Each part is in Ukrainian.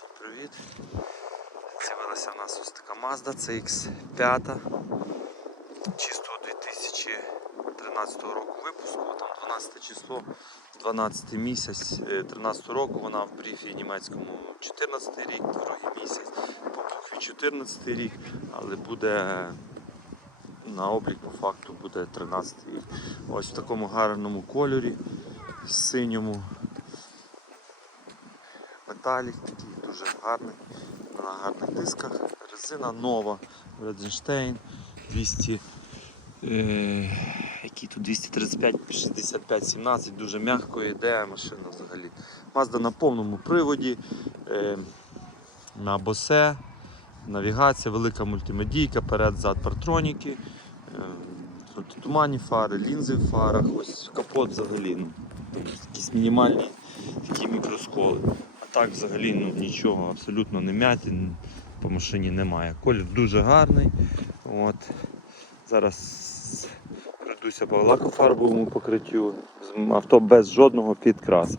Всім привіт! З'явилася в нас ось така Mazda CX5 чистого 2013 року випуску, там 12 число, 12 місяць 13 року, вона в бріфі німецькому 14 рік, другий місяць, по букві 14 рік, але буде на облік по факту буде 13 рік. Ось в такому гарному кольорі, синьому металік, такий дуже гарний, на гарних дисках. Резина нова, Реденштейн 200, е, які тут 235, 65, 17, дуже м'яко йде машина взагалі. Mazda на повному приводі, е, на босе, навігація, велика мультимедійка, перед, зад партроніки. Е, тут туманні фари, лінзи в фарах, ось капот взагалі. Ну, якісь мінімальні такі мікросколи. Так взагалі ну, нічого абсолютно не м'ятін по машині немає. Колір дуже гарний. От. Зараз пройдуся по лакофарбовому покриттю. Авто без жодного підкрасу.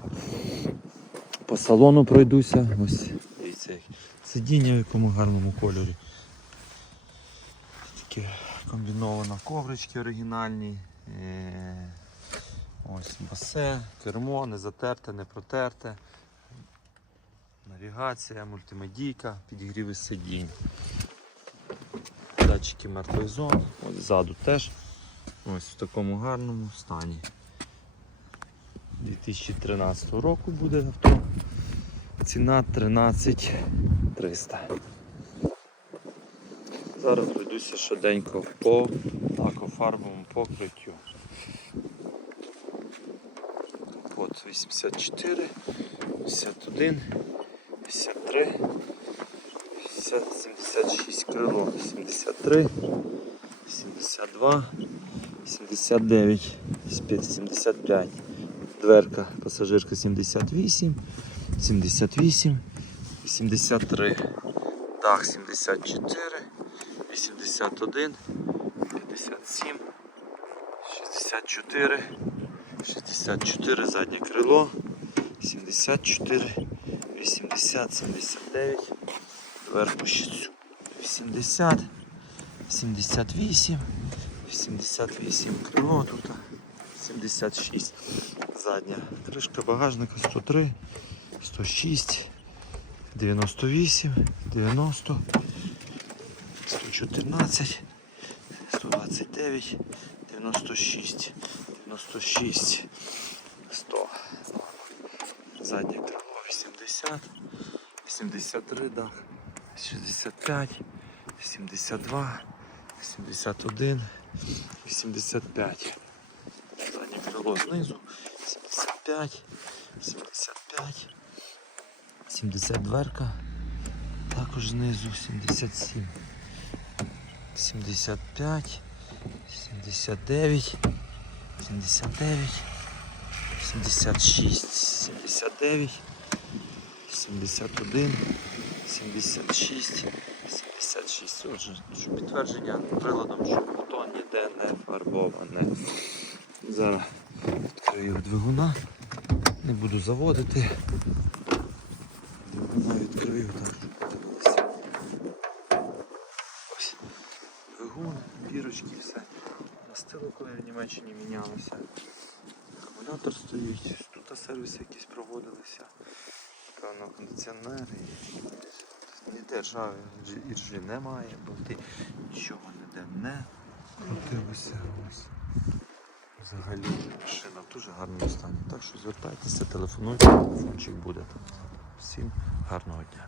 По салону пройдуся. Ось дивіться, сидіння в якому гарному кольорі. Таке комбіновано коврички оригінальні. Е, Ось басе, кермо, не затерте, не протерте. Навігація, мультимедійка, підігріви сидінь. Датчики мертвих зон. Ось ззаду теж. Ось в такому гарному стані. 2013 року буде авто. Ціна 13 300. Зараз пройдуся швиденько по лакофарбовому покриттю. Капот 84, 51, 53, 50, 76 крило, 73, 72, 79, 75, дверка пасажирка 78, 78, 83, дах 74, 81, 57, 64, 64 заднє крило, 74, 80, 79, верху 80, 78, 78. крило тут 76, задня. Кришка багажника 103, 106, 98, 90, 114, 129, 96, 96, 100. Задня 60, 73, да. 65, 72, 71, 85. Заднє крило знизу. 75, 75, 72, також знизу 77, 75, 79, 79, 76, 79. 71, 76, 76. Отже, підтвердження приладом, що авто ніде не фарбоване. Зараз відкрию двигуна, не буду заводити. Двигуна відкрию так, подивилися. Ось двигун, бірочки, все. Настило, коли в Німеччині мінялося. Акумулятор стоїть, тут сервіси якісь проводилися. Певно, кондиціонер. і Ніде ржави іржі немає, болти нічого ніде не крутилося. Ось. Взагалі машина в дуже гарному стані. Так що звертайтеся, телефонуйте, телефончик буде. Всім гарного дня.